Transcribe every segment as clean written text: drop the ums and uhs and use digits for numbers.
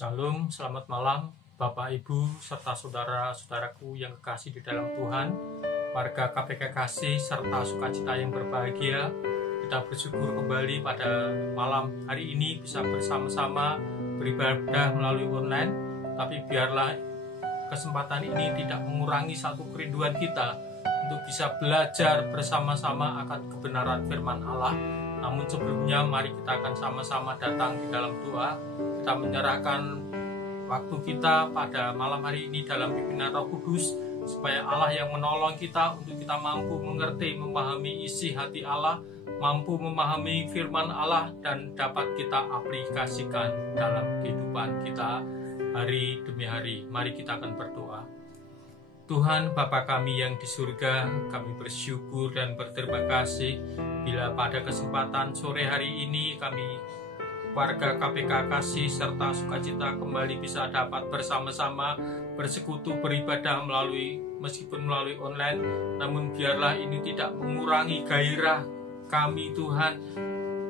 Shalom, selamat malam Bapak Ibu serta saudara-saudaraku yang kekasih di dalam Tuhan, warga KPK Kasih serta sukacita yang berbahagia. Kita bersyukur kembali pada malam hari ini bisa bersama-sama beribadah melalui online. Tapi biarlah kesempatan ini tidak mengurangi satu kerinduan kita untuk bisa belajar bersama-sama akan kebenaran firman Allah. Namun sebelumnya mari kita akan sama-sama datang di dalam doa. Kita menyerahkan waktu kita pada malam hari ini dalam pimpinan Roh Kudus, supaya Allah yang menolong kita untuk kita mampu mengerti, memahami isi hati Allah, mampu memahami firman Allah, dan dapat kita aplikasikan dalam kehidupan kita hari demi hari. Mari kita akan berdoa. Tuhan Bapa kami yang di surga, kami bersyukur dan berterima kasih bila pada kesempatan sore hari ini kami warga KPK Kasih serta sukacita kembali bisa dapat bersama-sama bersekutu beribadah meskipun melalui online. Namun biarlah ini tidak mengurangi gairah kami Tuhan,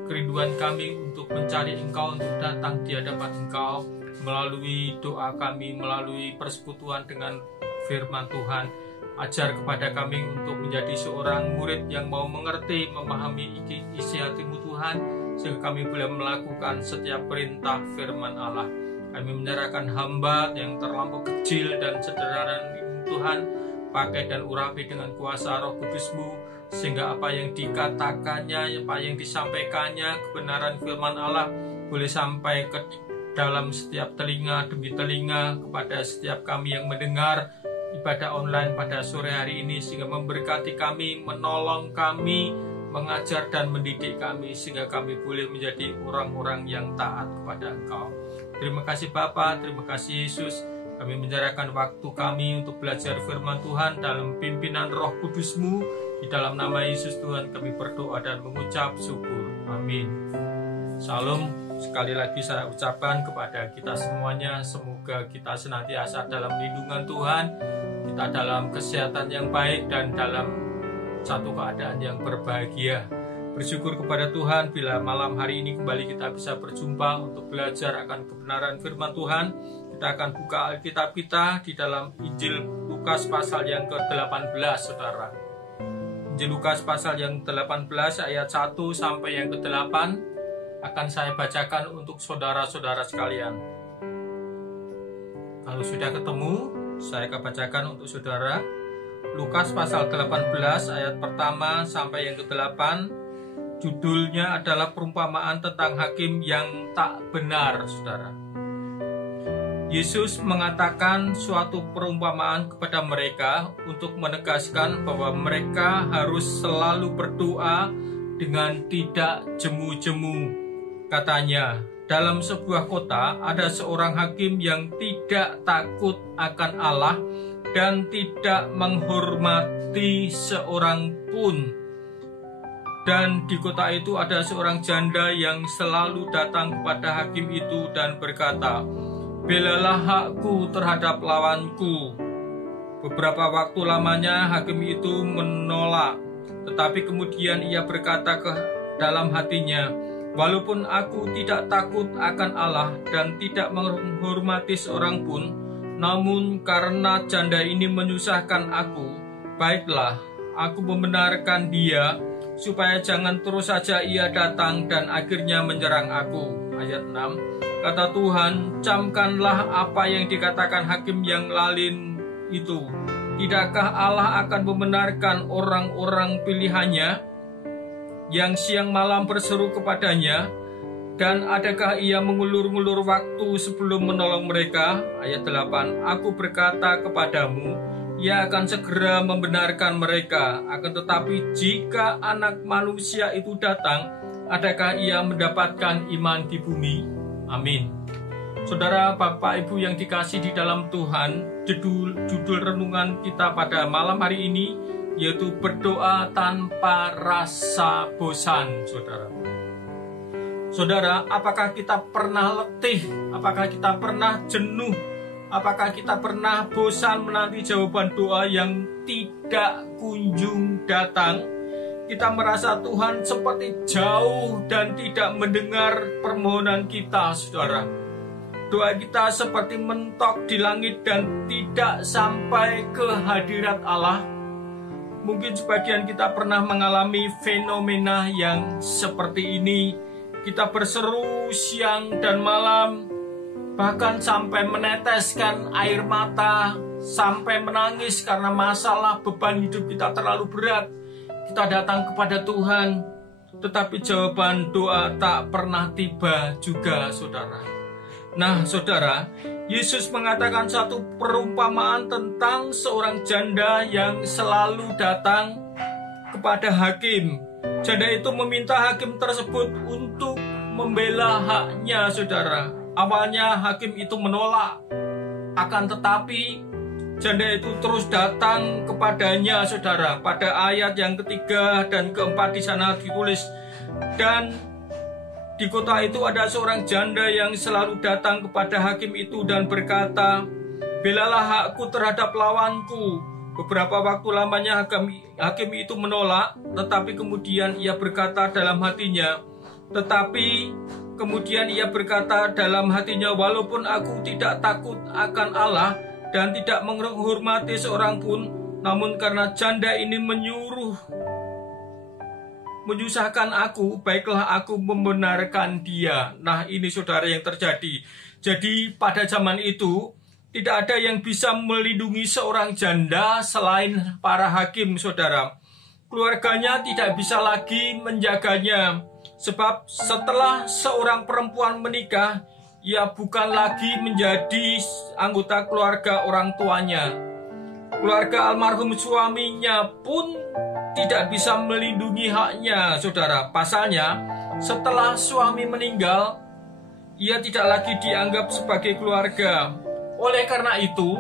kerinduan kami untuk mencari Engkau, untuk datang di hadapan Engkau melalui doa kami, melalui persekutuan dengan firman Tuhan. Ajar kepada kami untuk menjadi seorang murid yang mau mengerti, memahami isi hati-Mu Tuhan, sehingga kami boleh melakukan setiap perintah firman Allah. Kami menyerahkan hamba yang terlampau kecil dan sederhana Tuhan, pakai dan urapi dengan kuasa Roh Kudus-Mu, sehingga apa yang dikatakannya, apa yang disampaikannya, kebenaran firman Allah boleh sampai ke dalam setiap telinga demi telinga kepada setiap kami yang mendengar ibadah online pada sore hari ini, sehingga memberkati kami, menolong kami, mengajar dan mendidik kami, sehingga kami boleh menjadi orang-orang yang taat kepada Engkau. Terima kasih Bapa, terima kasih Yesus. Kami menyerahkan waktu kami untuk belajar firman Tuhan dalam pimpinan Roh Kudus-Mu. Di dalam nama Yesus Tuhan kami berdoa dan mengucap syukur. Amin. Salam. Sekali lagi saya ucapkan kepada kita semuanya, semoga kita senantiasa dalam lindungan Tuhan, kita dalam kesehatan yang baik dan dalam satu keadaan yang berbahagia. Bersyukur kepada Tuhan bila malam hari ini kembali kita bisa berjumpa untuk belajar akan kebenaran firman Tuhan. Kita akan buka Alkitab kita di dalam Injil Lukas pasal yang ke-18, saudara. Injil Lukas pasal yang ke-18 ayat 1 sampai yang ke-8 akan saya bacakan untuk saudara-saudara sekalian. Kalau sudah ketemu, saya akan bacakan untuk saudara. Lukas pasal 18 ayat pertama sampai yang ke-8. Judulnya adalah perumpamaan tentang hakim yang tak benar, saudara. Yesus mengatakan suatu perumpamaan kepada mereka untuk menegaskan bahwa mereka harus selalu berdoa dengan tidak jemu-jemu. Katanya, dalam sebuah kota ada seorang hakim yang tidak takut akan Allah dan tidak menghormati seorang pun. Dan di kota itu ada seorang janda yang selalu datang kepada hakim itu dan berkata, "Belalah hakku terhadap lawanku." Beberapa waktu lamanya hakim itu menolak, tetapi kemudian ia berkata ke dalam hatinya, "Walaupun aku tidak takut akan Allah dan tidak menghormati seorang pun, namun karena janda ini menyusahkan aku, baiklah, aku membenarkan dia, supaya jangan terus saja ia datang dan akhirnya menyerang aku." Ayat 6, kata Tuhan, "Camkanlah apa yang dikatakan hakim yang lalin itu. Tidakkah Allah akan membenarkan orang-orang pilihannya yang siang malam berseru kepadanya, dan adakah ia mengulur-ngulur waktu sebelum menolong mereka?" Ayat 8, "Aku berkata kepadamu, ia akan segera membenarkan mereka. Akan tetapi jika anak manusia itu datang, adakah ia mendapatkan iman di bumi?" Amin. Saudara, Bapak, Ibu yang dikasih di dalam Tuhan, judul renungan kita pada malam hari ini yaitu berdoa tanpa rasa bosan, saudara. Saudara, apakah kita pernah letih? Apakah kita pernah jenuh? Apakah kita pernah bosan menanti jawaban doa yang tidak kunjung datang? Kita merasa Tuhan seperti jauh dan tidak mendengar permohonan kita, saudara. doa kita seperti mentok di langit dan tidak sampai ke hadirat Allah. Mungkin sebagian kita pernah mengalami fenomena yang seperti ini. Kita berseru siang dan malam, bahkan sampai meneteskan air mata, sampai menangis karena masalah beban hidup kita terlalu berat. Kita datang kepada Tuhan, tetapi jawaban doa tak pernah tiba juga, saudara. Nah, saudara, Yesus mengatakan satu perumpamaan tentang seorang janda yang selalu datang kepada hakim. Janda itu meminta hakim tersebut untuk membela haknya, saudara. Awalnya hakim itu menolak, akan tetapi janda itu terus datang kepadanya, saudara. Pada ayat yang ketiga dan keempat di sana ditulis, dan di kota itu ada seorang janda yang selalu datang kepada hakim itu dan berkata, "Belalah hakku terhadap lawanku." Beberapa waktu lamanya hakim itu menolak, tetapi kemudian ia berkata dalam hatinya, "Walaupun aku tidak takut akan Allah dan tidak menghormati seorang pun, namun karena janda ini menyusahkan aku, baiklah aku membenarkan dia." Nah, ini saudara yang terjadi. Jadi pada zaman itu tidak ada yang bisa melindungi seorang janda selain para hakim, saudara. Keluarganya tidak bisa lagi menjaganya, sebab setelah seorang perempuan menikah, ia bukan lagi menjadi anggota keluarga orang tuanya. Keluarga almarhum suaminya pun tidak bisa melindungi haknya, saudara. Pasalnya, setelah suami meninggal, ia tidak lagi dianggap sebagai keluarga. Oleh karena itu,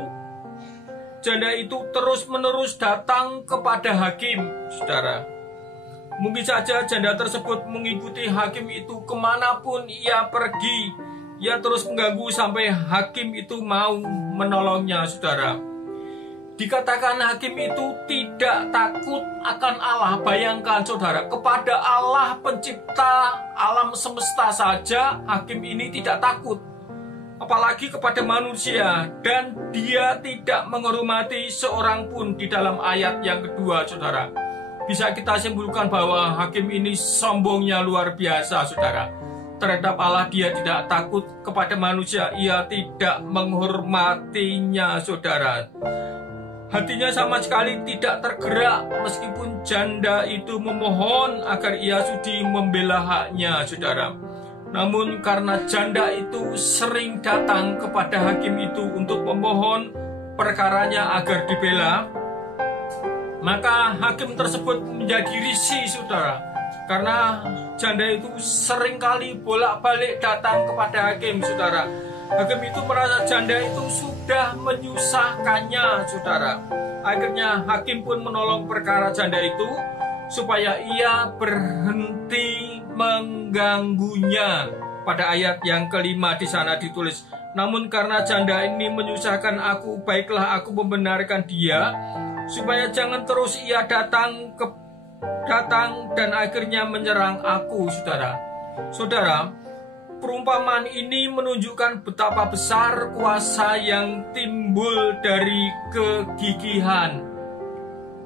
janda itu terus-menerus datang kepada hakim, saudara. Mungkin saja janda tersebut mengikuti hakim itu kemanapun ia pergi. Ia terus mengganggu sampai hakim itu mau menolongnya, saudara. Dikatakan hakim itu tidak takut akan Allah. Bayangkan, saudara, kepada Allah pencipta alam semesta saja hakim ini tidak takut, apalagi kepada manusia, dan dia tidak menghormati seorang pun. Di dalam ayat yang kedua, saudara, bisa kita simpulkan bahwa hakim ini sombongnya luar biasa, saudara. Terhadap Allah dia tidak takut, kepada manusia ia tidak menghormatinya, saudara. Hatinya sama sekali tidak tergerak meskipun janda itu memohon agar ia sudi membela haknya, saudara. Namun karena janda itu sering datang kepada hakim itu untuk memohon perkaranya agar dibela, maka hakim tersebut menjadi risih, saudara. Karena janda itu seringkali bolak-balik datang kepada hakim, saudara. Hakim itu merasa janda itu sudah menyusahkannya, saudara. Akhirnya hakim pun menolong perkara janda itu supaya ia berhenti mengganggunya. Pada ayat yang kelima di sana ditulis, "Namun karena janda ini menyusahkan aku, baiklah aku membenarkan dia, supaya jangan terus ia datang dan akhirnya menyerang aku." Saudara, perumpamaan ini menunjukkan betapa besar kuasa yang timbul dari kegigihan.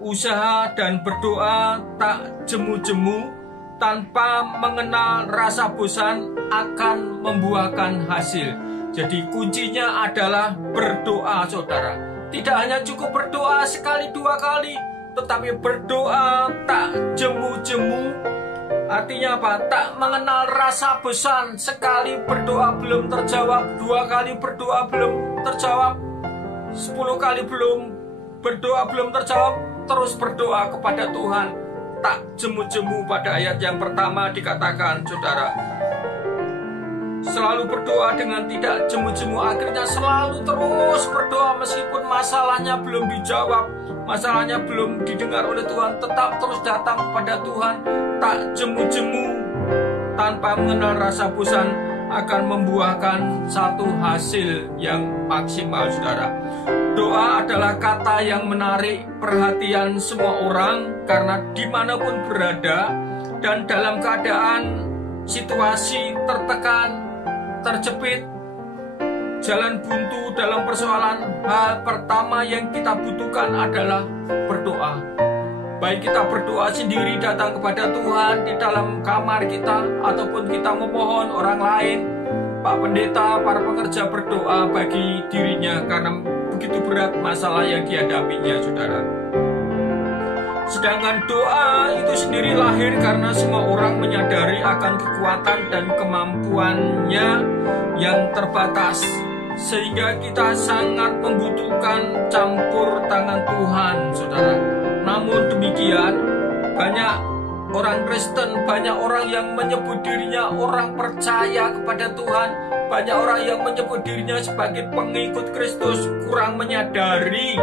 Usaha dan berdoa tak jemu-jemu tanpa mengenal rasa bosan akan membuahkan hasil. Jadi kuncinya adalah berdoa, saudara. Tidak hanya cukup berdoa sekali dua kali, tetapi berdoa tak jemu-jemu. Artinya apa? Tak mengenal rasa bosan. Sekali berdoa belum terjawab, 2 kali berdoa belum terjawab, 10 kali berdoa belum terjawab, terus berdoa kepada Tuhan. Tak jemu-jemu. Pada ayat yang pertama dikatakan, saudara, selalu berdoa dengan tidak jemu-jemu. Akhirnya selalu terus berdoa meskipun masalahnya belum dijawab, masalahnya belum didengar oleh Tuhan, tetap terus datang kepada Tuhan. Tak jemu-jemu tanpa mengenal rasa bosan akan membuahkan satu hasil yang maksimal, saudara. Doa adalah kata yang menarik perhatian semua orang, karena dimanapun berada dan dalam keadaan situasi tertekan, terjepit, jalan buntu dalam persoalan, hal pertama yang kita butuhkan adalah berdoa. Baik kita berdoa sendiri datang kepada Tuhan di dalam kamar kita, ataupun kita memohon orang lain, Pak Pendeta, para pengerja berdoa bagi dirinya karena begitu berat masalah yang dihadapinya, saudara. Sedangkan doa itu sendiri lahir karena semua orang menyadari akan kekuatan dan kemampuannya yang terbatas, sehingga kita sangat membutuhkan campur tangan Tuhan, saudara. Namun demikian, banyak orang Kristen, banyak orang yang menyebut dirinya orang percaya kepada Tuhan, banyak orang yang menyebut dirinya sebagai pengikut Kristus, kurang menyadari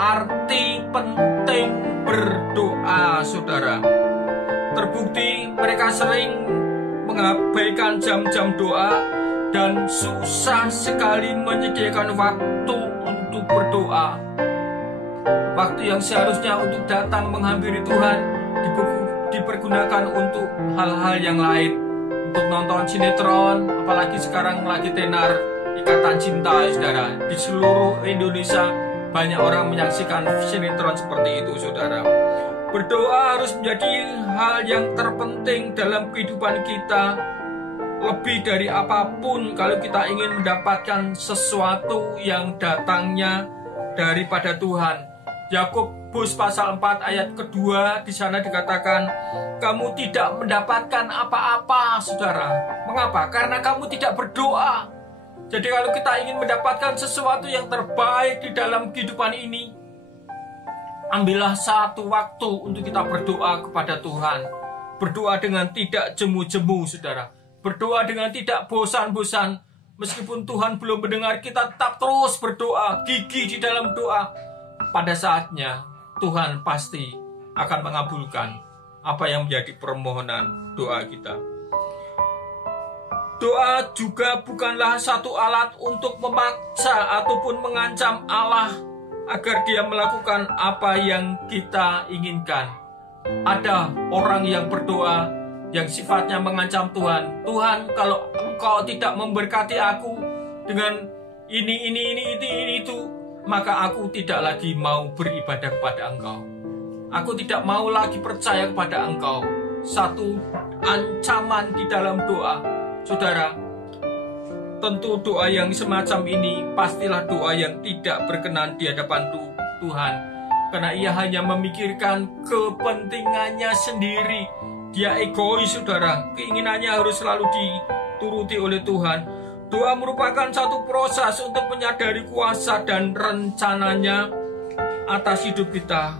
arti penting berdoa, saudara. Terbukti mereka sering mengabaikan jam-jam doa dan susah sekali menyediakan waktu untuk berdoa. Waktu yang seharusnya untuk datang menghampiri Tuhan dipergunakan untuk hal-hal yang lain, untuk nonton sinetron, apalagi sekarang lagi tenar Ikatan Cinta, saudara. Di seluruh Indonesia banyak orang menyaksikan sinetron seperti itu, saudara. Berdoa harus menjadi hal yang terpenting dalam kehidupan kita, lebih dari apapun kalau kita ingin mendapatkan sesuatu yang datangnya daripada Tuhan. Yakobus pasal 4 ayat kedua, di sana dikatakan, kamu tidak mendapatkan apa-apa, saudara. Mengapa? Karena kamu tidak berdoa. Jadi kalau kita ingin mendapatkan sesuatu yang terbaik di dalam kehidupan ini, ambillah satu waktu untuk kita berdoa kepada Tuhan. Berdoa dengan tidak jemu-jemu, saudara. Berdoa dengan tidak bosan-bosan. Meskipun Tuhan belum mendengar, kita tetap terus berdoa, gigih di dalam doa. Pada saatnya Tuhan pasti akan mengabulkan apa yang menjadi permohonan doa kita. Doa juga bukanlah satu alat untuk memaksa ataupun mengancam Allah agar dia melakukan apa yang kita inginkan. Ada orang yang berdoa yang sifatnya mengancam Tuhan. Tuhan, kalau Engkau tidak memberkati aku dengan ini itu, maka aku tidak lagi mau beribadah kepada Engkau. Aku tidak mau lagi percaya kepada Engkau. Satu ancaman di dalam doa. Saudara, tentu doa yang semacam ini pastilah doa yang tidak berkenan di hadapan Tuhan. Karena ia hanya memikirkan kepentingannya sendiri. Dia egois, saudara. Keinginannya harus selalu dituruti oleh Tuhan. Doa merupakan satu proses untuk menyadari kuasa dan rencananya atas hidup kita.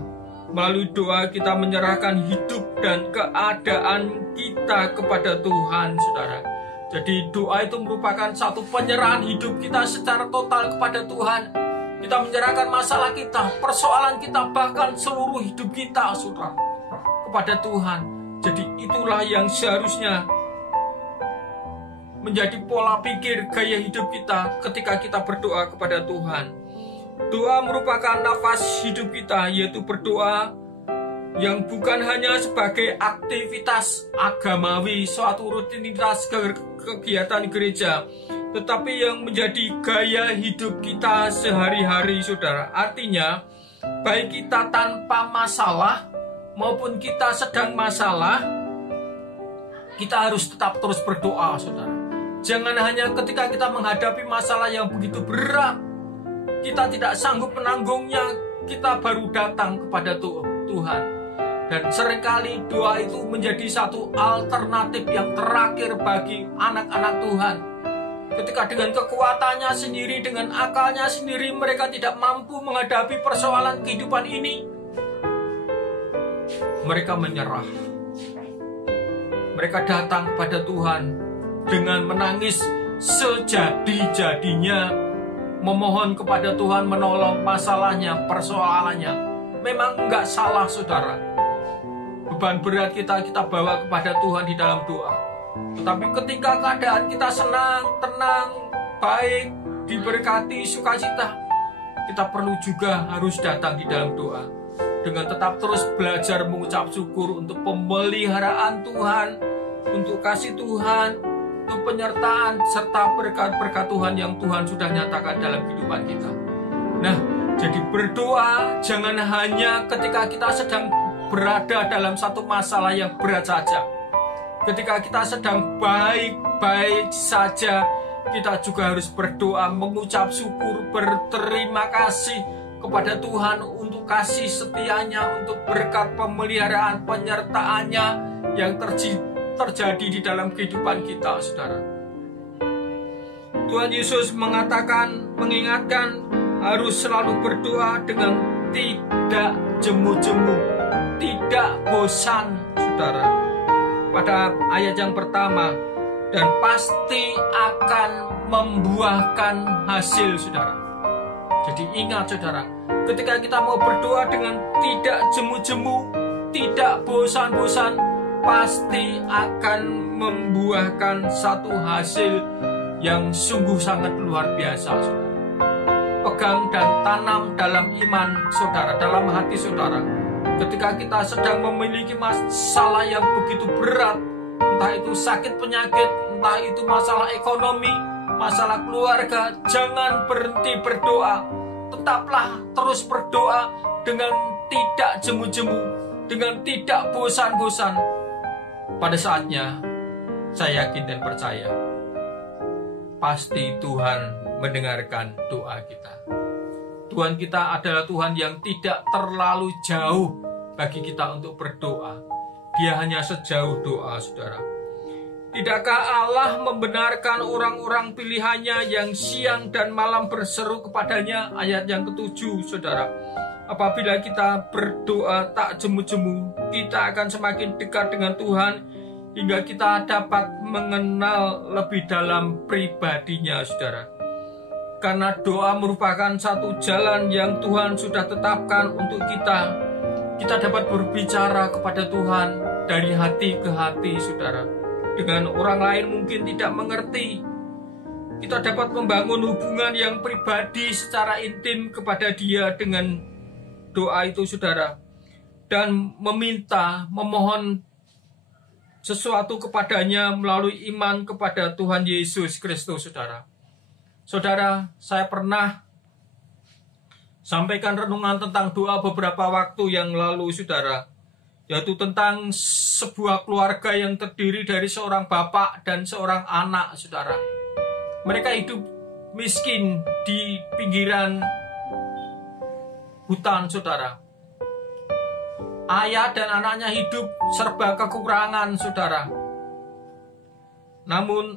Melalui doa kita menyerahkan hidup dan keadaan kita kepada Tuhan, saudara. Jadi doa itu merupakan satu penyerahan hidup kita secara total kepada Tuhan. Kita menyerahkan masalah kita, persoalan kita, bahkan seluruh hidup kita, saudara, kepada Tuhan. Jadi itulah yang seharusnya menjadi pola pikir gaya hidup kita ketika kita berdoa kepada Tuhan. Doa merupakan nafas hidup kita, yaitu berdoa yang bukan hanya sebagai aktivitas agamawi, suatu rutinitas kegiatan gereja, tetapi yang menjadi gaya hidup kita sehari-hari, saudara. Artinya, baik kita tanpa masalah maupun kita sedang masalah, kita harus tetap terus berdoa, saudara. Jangan hanya ketika kita menghadapi masalah yang begitu berat, kita tidak sanggup menanggungnya, kita baru datang kepada Tuhan. Dan seringkali doa itu menjadi satu alternatif yang terakhir bagi anak-anak Tuhan. Ketika dengan kekuatannya sendiri, dengan akalnya sendiri, mereka tidak mampu menghadapi persoalan kehidupan ini, mereka menyerah. Mereka datang kepada Tuhan dengan menangis sejadi-jadinya, memohon kepada Tuhan menolong masalahnya, persoalannya. Memang enggak salah, saudara. Beban berat kita bawa kepada Tuhan di dalam doa. Tetapi ketika keadaan kita senang, tenang, baik, diberkati, sukacita, kita perlu juga harus datang di dalam doa. Dengan tetap terus belajar mengucap syukur untuk pemeliharaan Tuhan, untuk kasih Tuhan, untuk penyertaan serta berkat-berkat Tuhan yang Tuhan sudah nyatakan dalam kehidupan kita. Nah, jadi berdoa jangan hanya ketika kita sedang berada dalam satu masalah yang berat saja. Ketika kita sedang baik-baik saja, kita juga harus berdoa, mengucap syukur, berterima kasih kepada Tuhan untuk kasih setianya, untuk berkat pemeliharaan penyertaannya yang terjadi di dalam kehidupan kita, saudara. Tuhan Yesus mengingatkan harus selalu berdoa dengan tidak jemu-jemu, tidak bosan, saudara. Pada ayat yang pertama, dan pasti akan membuahkan hasil, saudara. Jadi ingat, saudara, ketika kita mau berdoa dengan tidak jemu-jemu, tidak bosan-bosan, pasti akan membuahkan satu hasil yang sungguh sangat luar biasa, saudara. Pegang dan tanam dalam iman saudara, dalam hati saudara. Ketika kita sedang memiliki masalah yang begitu berat, entah itu sakit penyakit, entah itu masalah ekonomi, masalah keluarga, jangan berhenti berdoa. Tetaplah terus berdoa dengan tidak jemu-jemu, dengan tidak bosan-bosan. Pada saatnya, saya yakin dan percaya, pasti Tuhan mendengarkan doa kita. Tuhan kita adalah Tuhan yang tidak terlalu jauh bagi kita untuk berdoa. Dia hanya sejauh doa, saudara. Tidakkah Allah membenarkan orang-orang pilihannya yang siang dan malam berseru kepadanya? Ayat yang ke-7, saudara. Apabila kita berdoa tak jemu-jemu, kita akan semakin dekat dengan Tuhan hingga kita dapat mengenal lebih dalam pribadinya, saudara. Karena doa merupakan satu jalan yang Tuhan sudah tetapkan untuk kita. Kita dapat berbicara kepada Tuhan dari hati ke hati, saudara. Dengan orang lain mungkin tidak mengerti. Kita dapat membangun hubungan yang pribadi secara intim kepada Dia dengan doa itu, saudara. Dan memohon sesuatu kepadanya melalui iman kepada Tuhan Yesus Kristus, saudara. Saudara, saya pernah sampaikan renungan tentang doa beberapa waktu yang lalu, saudara. Yaitu tentang sebuah keluarga yang terdiri dari seorang bapak dan seorang anak, saudara. Mereka hidup miskin di pinggiran hutan, saudara. Ayah dan anaknya hidup serba kekurangan, saudara. Namun,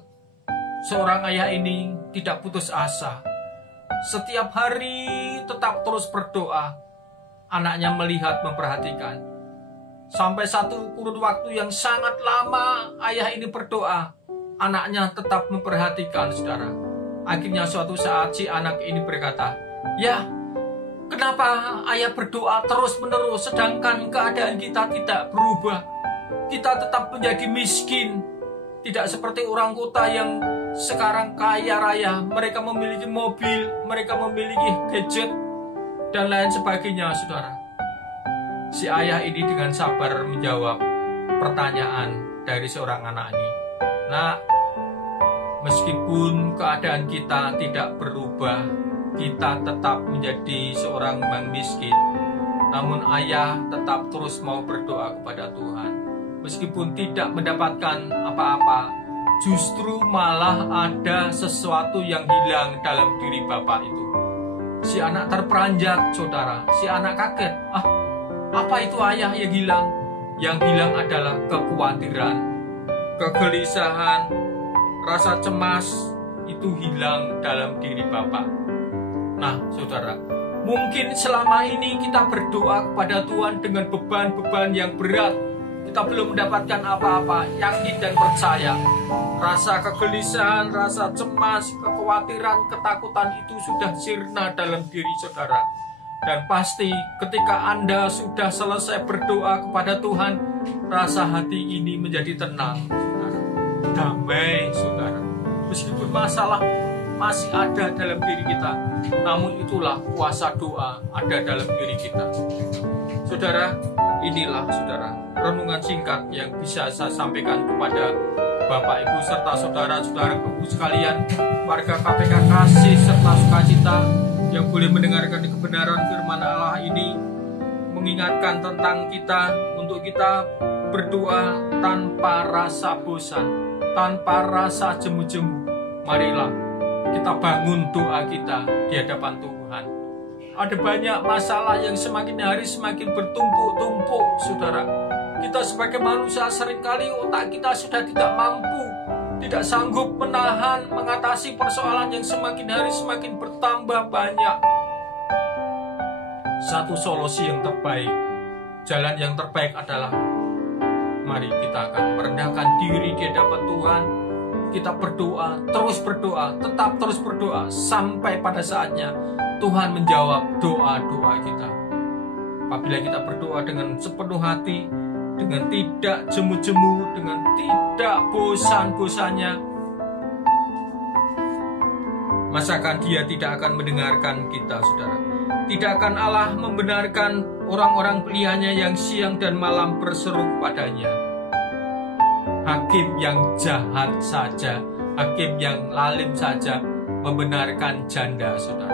seorang ayah ini tidak putus asa. Setiap hari tetap terus berdoa. Anaknya melihat, memperhatikan. Sampai satu kurun waktu yang sangat lama ayah ini berdoa. Anaknya tetap memperhatikan, saudara. Akhirnya suatu saat si anak ini berkata, "Ya, kenapa ayah berdoa terus-menerus sedangkan keadaan kita tidak berubah? Kita tetap menjadi miskin. Tidak seperti orang kota yang sekarang kaya raya. Mereka memiliki mobil, mereka memiliki gadget, dan lain sebagainya, saudara." Si ayah ini dengan sabar menjawab pertanyaan dari seorang anak ini. "Nak, meskipun keadaan kita tidak berubah, kita tetap menjadi seorang yang miskin. Namun ayah tetap terus mau berdoa kepada Tuhan. Meskipun tidak mendapatkan apa-apa, justru malah ada sesuatu yang hilang dalam diri bapak itu." Si anak terperanjat, saudara. Si anak kaget. Apa itu ayah yang hilang? Yang hilang adalah kekhawatiran, kegelisahan, rasa cemas itu hilang dalam diri bapak. Nah, saudara, mungkin selama ini kita berdoa kepada Tuhan dengan beban-beban yang berat. Kita belum mendapatkan apa-apa, yakin dan percaya. Rasa kegelisahan, rasa cemas, kekhawatiran, ketakutan itu sudah sirna dalam diri saudara. Dan pasti ketika Anda sudah selesai berdoa kepada Tuhan, rasa hati ini menjadi tenang, saudara. Damai, saudara. Meskipun masalah masih ada dalam diri kita, namun itulah kuasa doa ada dalam diri kita. Saudara, inilah, saudara, renungan singkat yang bisa saya sampaikan kepada Bapak Ibu serta saudara-saudaraku sekalian, warga KPK Kasih serta Sukacita yang boleh mendengarkan kebenaran firman Allah ini, mengingatkan tentang kita untuk kita berdoa tanpa rasa bosan, tanpa rasa jemu-jemu. Marilah kita bangun doa kita di hadapan Tuhan. Ada banyak masalah yang semakin hari semakin bertumpuk-tumpuk, saudara. Kita sebagai manusia seringkali otak kita sudah tidak mampu, tidak sanggup menahan, mengatasi persoalan yang semakin hari semakin bertambah banyak. Satu solusi yang terbaik, jalan yang terbaik adalah mari kita akan merendahkan diri di hadapan Tuhan. Kita berdoa, tetap terus berdoa sampai pada saatnya Tuhan menjawab doa-doa kita. Apabila kita berdoa dengan sepenuh hati, dengan tidak jemu-jemu, dengan tidak bosan-bosannya, masakan Dia tidak akan mendengarkan kita, saudara. Tidak akan Allah membenarkan orang-orang pilihannya yang siang dan malam berseru padanya. Hakim yang jahat saja, hakim yang lalim saja membenarkan janda, saudara.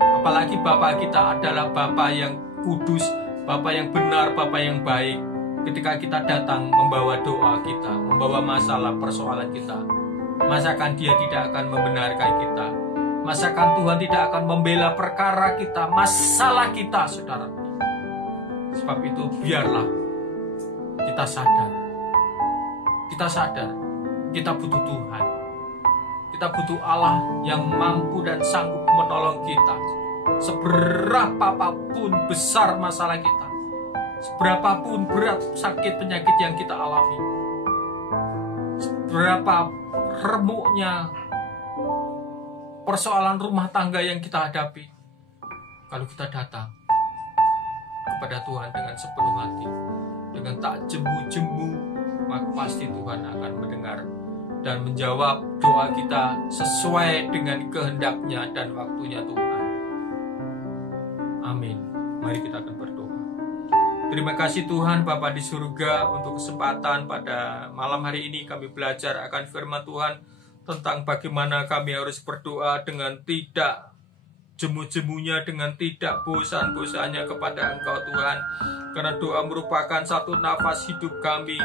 Apalagi Bapa kita adalah Bapa yang kudus, Bapa yang benar, Bapa yang baik. Ketika kita datang membawa doa kita, membawa masalah persoalan kita, masakan Dia tidak akan membenarkan kita. Masakan Tuhan tidak akan membela perkara kita, masalah kita, saudara. Sebab itu biarlah kita sadar. Kita sadar, kita butuh Tuhan. Kita butuh Allah yang mampu dan sanggup menolong kita. Seberapapun besar masalah kita, seberapapun berat sakit penyakit yang kita alami, seberapa remuknya persoalan rumah tangga yang kita hadapi, kalau kita datang kepada Tuhan dengan sepenuh hati, dengan tak jemu-jemu, maka pasti Tuhan akan mendengar dan menjawab doa kita sesuai dengan kehendaknya dan waktunya Tuhan. Amin. Mari kita akan berdoa. Terima kasih Tuhan Bapa di surga untuk kesempatan pada malam hari ini kami belajar akan firman Tuhan tentang bagaimana kami harus berdoa dengan tidak jemu-jemunya, dengan tidak bosan-bosannya kepada Engkau Tuhan. Karena doa merupakan satu nafas hidup kami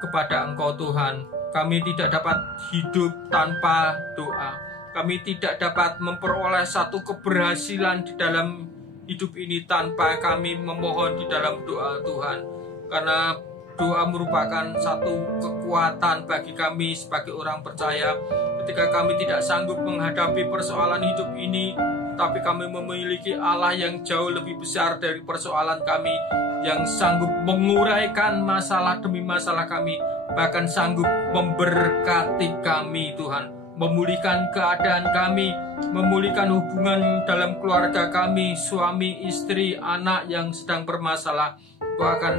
kepada Engkau Tuhan. Kami tidak dapat hidup tanpa doa. Kami tidak dapat memperoleh satu keberhasilan di dalam hidup ini tanpa kami memohon di dalam doa Tuhan. Karena doa merupakan satu kekuatan bagi kami sebagai orang percaya. Ketika kami tidak sanggup menghadapi persoalan hidup ini, tapi kami memiliki Allah yang jauh lebih besar dari persoalan kami, yang sanggup menguraikan masalah demi masalah kami, bahkan sanggup memberkati kami Tuhan, memulihkan keadaan kami, memulihkan hubungan dalam keluarga kami, suami, istri, anak yang sedang bermasalah. Kau akan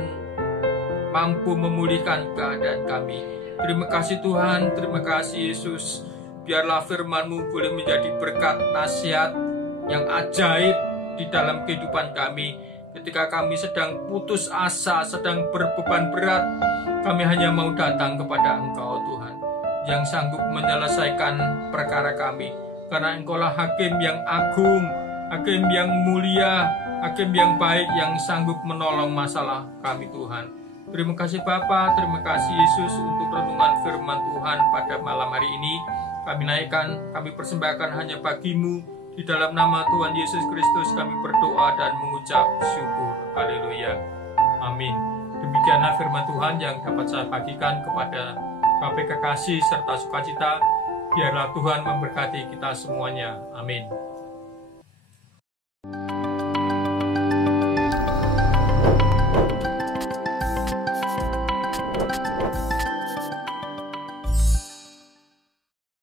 mampu memulihkan keadaan kami. Terima kasih Tuhan, terima kasih Yesus. Biarlah firman-Mu boleh menjadi berkat nasihat yang ajaib di dalam kehidupan kami. Ketika kami sedang putus asa, sedang berbeban berat, kami hanya mau datang kepada Engkau Tuhan, yang sanggup menyelesaikan perkara kami. Karena Engkaulah hakim yang agung, hakim yang mulia, hakim yang baik, yang sanggup menolong masalah kami Tuhan. Terima kasih Bapa, terima kasih Yesus untuk renungan firman Tuhan pada malam hari ini. Kami naikkan, kami persembahkan hanya bagi-Mu. Di dalam nama Tuhan Yesus Kristus kami berdoa dan mengucap syukur. Haleluya. Amin. Demikianlah firman Tuhan yang dapat saya bagikan kepada KPK Kasih serta Sukacita. Biarlah Tuhan memberkati kita semuanya. Amin.